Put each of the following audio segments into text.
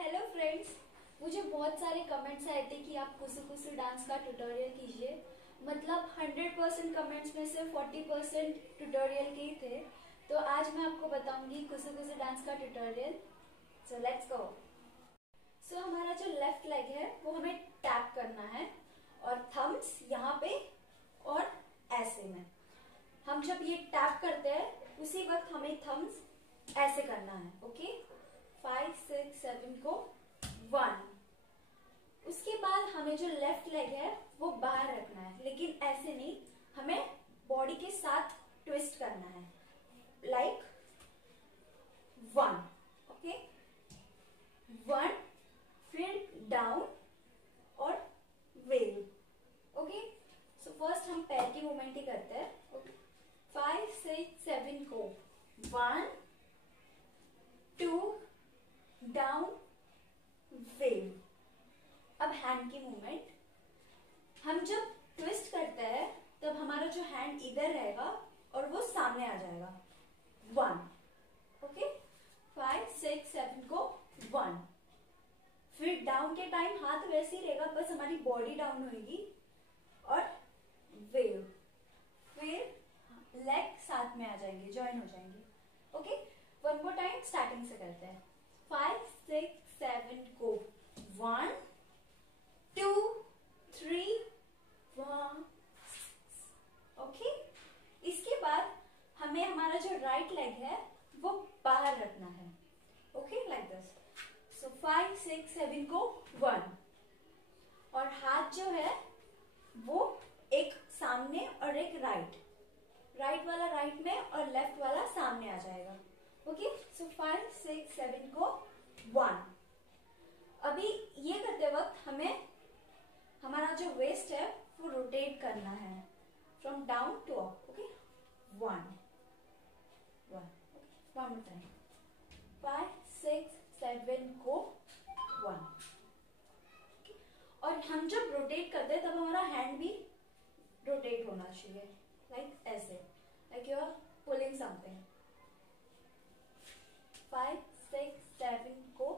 Hello friends, मुझे बहुत सारे कमेंट्स आए थे कि आप कुसु कुसु डांस का ट्यूटोरियल कीजिए। मतलब 100% कमेंट्स में से 40% ट्यूटोरियल के ही थे। तो आज मैं आपको बताऊंगी कुसु कुसु डांस का tutorial. So let's go. So हमारा जो लेफ्ट लेग है वो हमें टैप करना है और थम्स यहाँ पे और ऐसे में। हम जब ये टैप करते हैं उसी वक्त हमें थम्स ऐसे करना है। ओके, 5 6 7 को 1। उसके बाद हमें जो लेफ्ट लेग है वो बाहर रखना है, लेकिन ऐसे नहीं, हमें बॉडी के साथ ट्विस्ट करना है। लाइक 1। ओके, 1, फिर डाउन और वेव। ओके, सो फर्स्ट हम पैर की मूवमेंट ही करते हैं। ओके, 5 6 7 को 1 2 डाउन वेव। अब हैंड की मूवमेंट, हम जब ट्विस्ट करते हैं तब हमारा जो हैंड इधर रहेगा और वो सामने आ जाएगा। 1। ओके, 5 6 7 को 1। फिर डाउन के टाइम हाथ वैसे ही रहेगा, बस हमारी बॉडी डाउन होगी और वेव। फिर लेग साथ में आ जाएंगे, ज्वाइन हो जाएंगे। Okay, one more time starting से करते हैं। 5 6 7 को 1 2 3 1। ओके, इसके बाद हमें हमारा जो राइट लेग है वो बाहर रखना है। Okay, like this. सो 5 6 7 को 1 और हाथ जो है वो एक सामने और एक राइट वाला राइट में और लेफ्ट वाला सामने आ जाएगा। ओके, सो 5 6 7 को 1। अभी ये करते वक्त हमें हमारा जो वेस्ट है वो रोटेट करना है from down to up. Okay, 1 1 time. 5 6 7 को 1। और हम जब रोटेट करते हैं तब हमारा हैंड भी रोटेट होना चाहिए, लाइक ऐसे, like you are pulling something. 5 6 7 को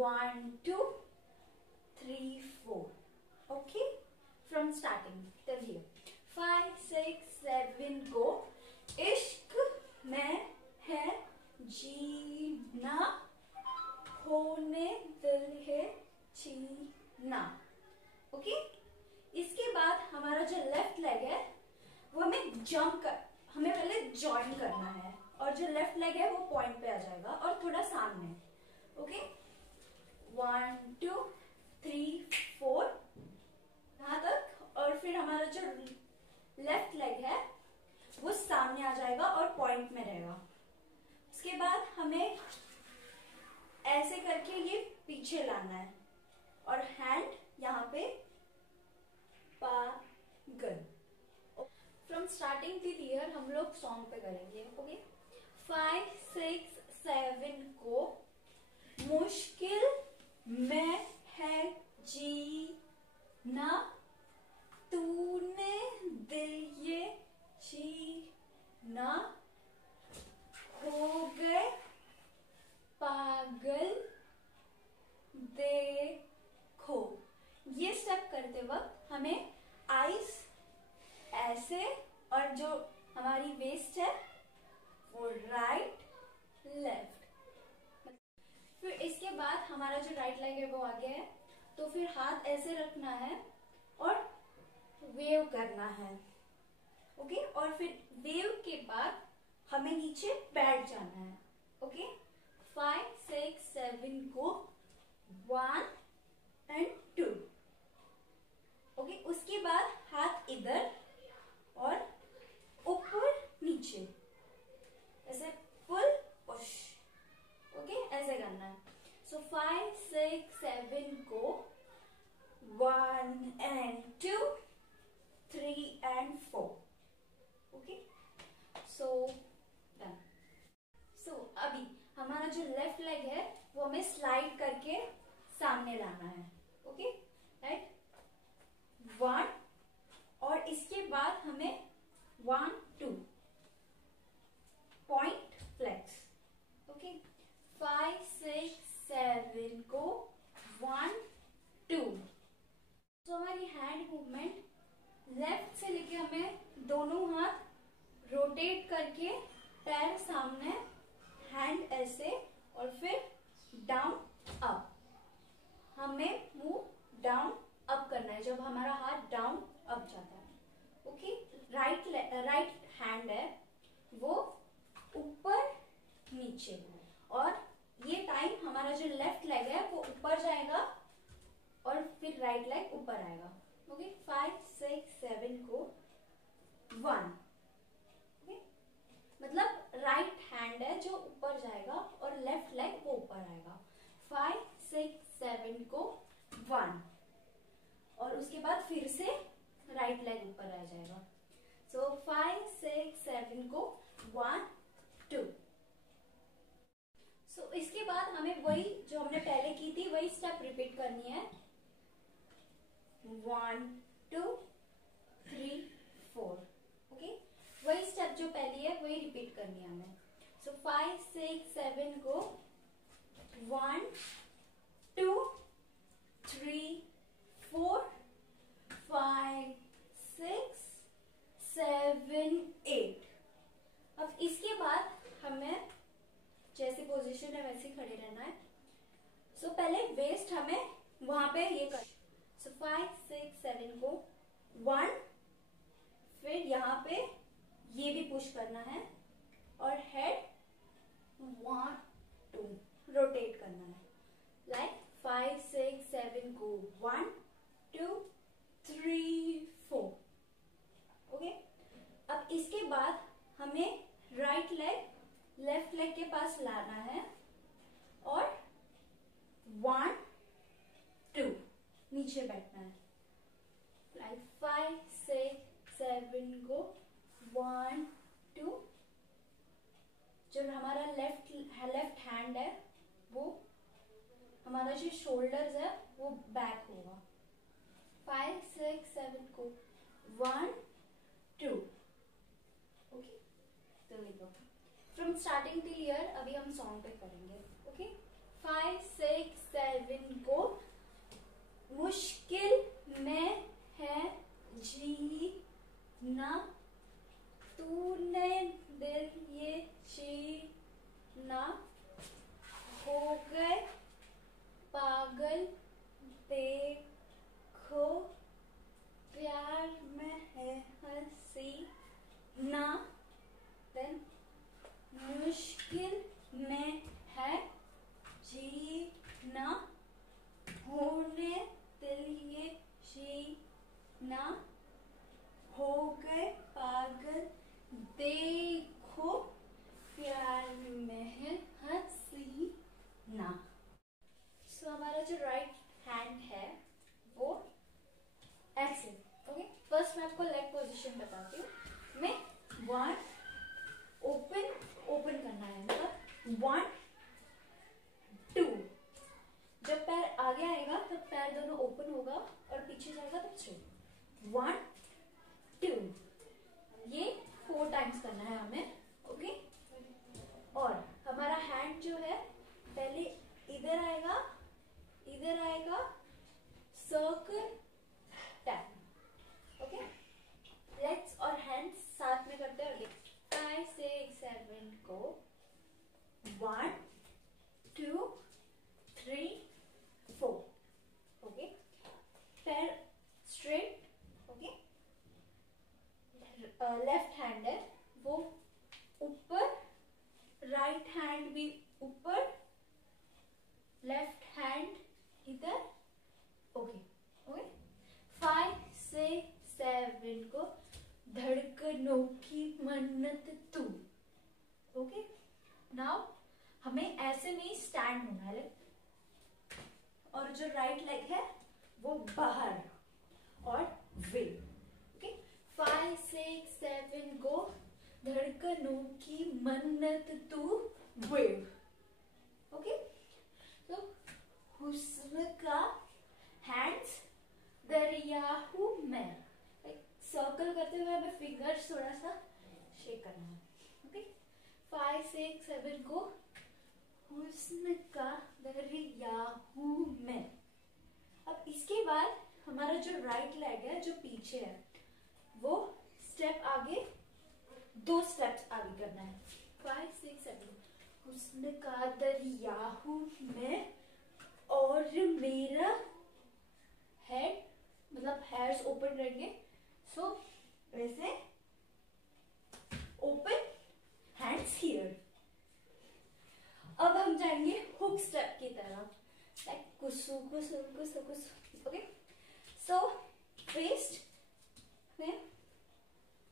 1 2 3 4। Okay, from starting till here. 5 6 7 को इश्क में है जीना, होने दिल है छीना। ओके, इसके बाद हमारा जो लेफ्ट लेग है वो हमें पहले ज्वाइन करना है और जो लेफ्ट लेग है वो पॉइंट पे आ जाएगा और थोड़ा सामने। ओके, 1 2 3 4 यहां तक। और फिर हमारा जो लेफ्ट लेग है वो सामने आ जाएगा और पॉइंट में रहेगा। उसके बाद हमें ऐसे करके ये पीछे लाना है और हैंड यहाँ पे पागल। फ्रॉम स्टार्टिंग टिल हियर हम लोग सॉन्ग पे करेंगे। ओके, 5 6 7 को मुश्किल में है जीना, तूने दिल ये छीना, हो गए पागल देखो। ये स्टेप करते वक्त हमें आईज ऐसे और जो हमारी वेस्ट है वो राइट लेफ्ट। फिर इसके बाद हमारा जो राइट लेग है वो आगे है, तो फिर हाथ ऐसे रखना है और वेव करना है। ओके, और फिर वेव के बाद हमें नीचे बैठ जाना है। ओके, 5 6 7 को 1 एंड 2। ओके, उसके बाद हाथ इधर और ऊपर नीचे, ऐसे पुल पुश। ओके, ऐसे करना है। सो 5 6 7 को 1 and 2 3 and 4। Okay, so done. So अभी हमारा जो लेफ्ट लेग है वो हमें स्लाइड करके सामने लाना है। ओके, राइट 1 और इसके बाद हमें 1 2 रोटेट करके पैर सामने, हैंड ऐसे और फिर डाउन अप। हमें मूव डाउन अप करना है जब हमारा हाथ डाउन अप जाता है। ओके, राइट हैंड है वो ऊपर नीचे, और ये टाइम हमारा जो लेफ्ट लेग है वो ऊपर जाएगा और फिर राइट लेग ऊपर आएगा। ओके, 5 6 7 को 1। मतलब राइट हैंड है जो ऊपर जाएगा और लेफ्ट लेग वो ऊपर आएगा। 5 6 7 को 1, और उसके बाद फिर से राइट लेग ऊपर आ जाएगा। सो 5 6 7 को 1 2। सो इसके बाद हमें वही जो हमने पहले की थी वही स्टेप रिपीट करनी है। 1 2 3 4। ओके, वही स्टेप जो पहली है वही रिपीट करनी है हमें। सो 5 6 7 को 1 2 3 4 5 6 7 8। अब इसके बाद हमें जैसी पोजीशन है वैसे खड़े रहना है। सो पहले वेस्ट हमें वहां पे ये कर। सो 5 6 7 को 1, फिर यहाँ पे ये भी पुश करना है और हेड 1 2 रोटेट करना है। लाइक 5 6 7 को 1 2 3 4। ओके, अब इसके बाद हमें राइट लेग लेफ्ट लेग के पास लाना है और 1 2 नीचे बैठना है। लाइक 5 6 7 को 1 2। जो हमारा लेफ्ट हैंड है वो हमारा जो शोल्डर्स है वो बैक होगा। 5 6 7 को 1 2। ओके, तो देखो फ्रॉम स्टार्टिंग टिल हियर। अभी हम सॉन्ग पे करेंगे। ओके, 5 6 7 को मुश्किल में है जीना, तूने दिल ये छीना, हो गए पागल देखो, प्यार में है हंसी ना, देन मुश्किल में है जीना, होने दिल ये जीना, हो गए पागल देखो, प्यार में है हंसी ना। सो हमारा जो राइट हैंड है वो ऐसे। ओके, फर्स्ट मैं आपको लेग पोजीशन बताती हूँ। मैं 1 ओपन करना है, मतलब 1 2। जब पैर आगे आएगा तब पैर दोनों ओपन होगा और पीछे जाएगा तब 3 1 2। ये 4 टाइम्स करना है हमें। ओके, और हमारा हैंड जो है पहले इधर आएगा सर्कल टैप। ओके, लेग्स और हैंड्स साथ में करते हैं। 5 6 7 को 1 2 3 4। ओके, पैर स्ट्रेट। ओके, लेफ्ट हैंड है वो ऊपर, राइट हैंड भी ऊपर, लेफ्ट हैंड इधर। ओके ओके, 5 6 7 को धड़कनों की मन्नत तू। ओके, नाउ हमें ऐसे में स्टैंड होना है और जो राइट लेग है वो बाहर और वेव। ओके, 5 6 7 को धड़कनों की मन्नत तू वेव। ओके, तो हुस्न का हैंड्स दरियाहू में सर्कल करते हुए हमें फिंगर्स थोड़ा सा शेक करना है। ओके, 5 6 7 को हुस्न का दरियाहू में। अब इसके बाद हमारा जो राइट लेग है जो पीछे है वो स्टेप आगे 2 स्टेप्स आगे करना है। 5 6 7 हुस्न का दरिया हूँ मैं और मेरा हेड, मतलब हेयर्स ओपन रहेंगे, सो वैसे ओपन हैंड्स हियर। अब हम जाएंगे हुक स्टेप की तरफ, लाइक कुसु कुसु कुसु कुसु। ओके, सो वेस्ट में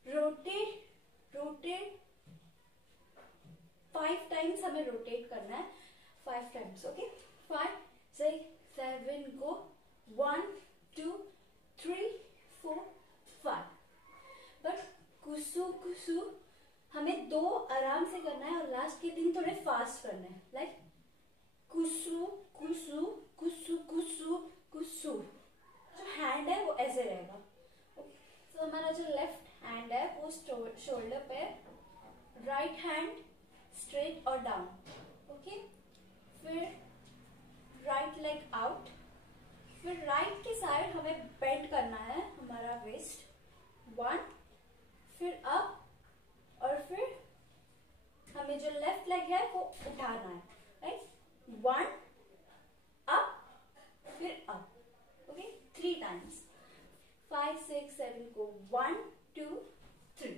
रोटेट रोटेट 5 टाइम्स हमें रोटेट करना है, 5 टाइम्स। Okay, 5 6 7 go, 1 2 3 4 5। बट कुसु कुसु हमें 2 आराम से करना है और लास्ट के 3 थोड़े फास्ट करना है, लाइक कुसु कुसु कुसु कुसु कुसु। जो हैंड है वो ऐसे रहेगा। तो हमारा जो लेफ्ट हैंड है वो शोल्डर पे, राइट हैंड स्ट्रेट और डाउन। ओके, फिर राइट लेग आउट, फिर राइट की साइड हमें बेंड करना है हमारा वेस्ट, 1, फिर अप, और फिर हमें जो लेफ्ट लेग है वो उठाना है, राइट, 1 अप फिर अप। ओके, 3 टाइम्स, 5 6 7 को 1 2 3।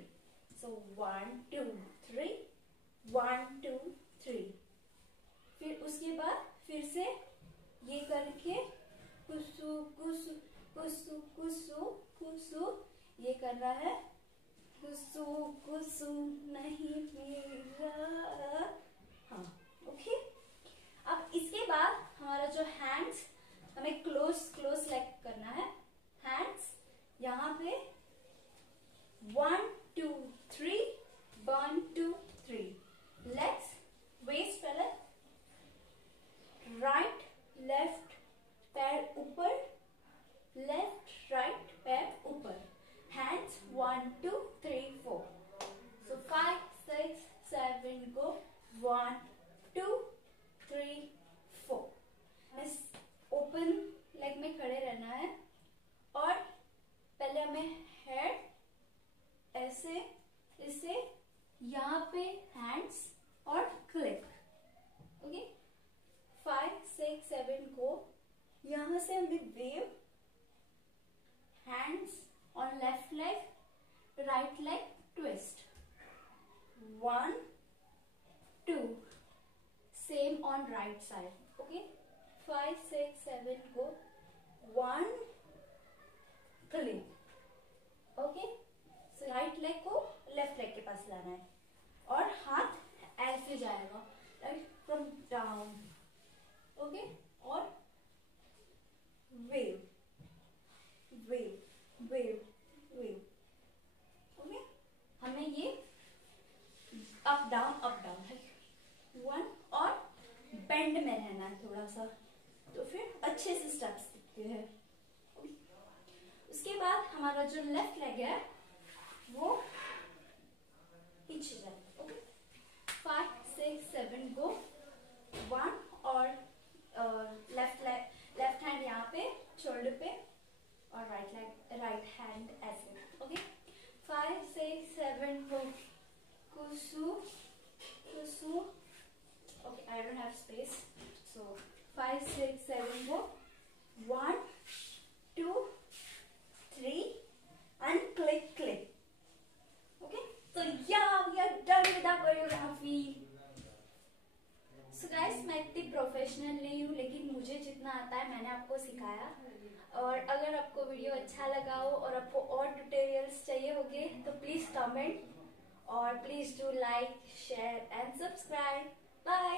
सो 1 2 3 1 2 3। फिर उसके बाद फिर से ये करके कुसु कुसु कुसु कुसु कुसु, ये करना है कुसु कुसु नहीं मेरा। हाँ, ओके। अब इसके बाद हमारा जो हैंड्स, हमें क्लोज क्लोज लेग करना है। हैंड्स यहाँ पे 1 2 3 1 2 3। लेग्स वेस्ट पहले, राइट लेफ्ट पैर ऊपर, लेफ्ट राइट पैर ऊपर, hands 1 2 3 4। so 5 6 7 go, 1 2 3 4। इस ओपन लेग में खड़े रहना है और पहले हमें हेड ऐसे, इसे यहाँ पे हैंड्स और क्लिक। ओके, 5 6 7 go, यहाँ से हमें wave, hands on left leg, right leg twist, 1 2, same on right side। okay, 5 6 7 go, 1 click। okay, so right leg को left leg के पास लाना है और हाथ ऐसे जाएगा, right from down। okay, और wave wave wave wave. Okay, हमें ये अप डाउन है, 1, और बेंड में रहना है थोड़ा सा, तो फिर अच्छे से स्टेप्स दिखते हैं। उसके बाद हमारा जो लेफ्ट लेग है वो पीछे जाए। ओके, 5 6 7 गो, 1, और लेफ्ट हैंड यहाँ पे शोल्डर पे और राइट हैंड ऐसे। Okay, 5 6 7 go, Kusu Kusu. Okay, I don't have space, so 5 6 7 go, 1 2 3 and click click। Okay, so yeah, we are done with our choreography। so guys, मैं इतनी professional नहीं हूँ, लेकिन मुझे जितना आता है मैंने आपको सिखाया। और अगर आपको वीडियो अच्छा लगा हो और आपको और ट्यूटोरियल्स चाहिए होंगे तो प्लीज कमेंट, और please do like share and subscribe. Bye.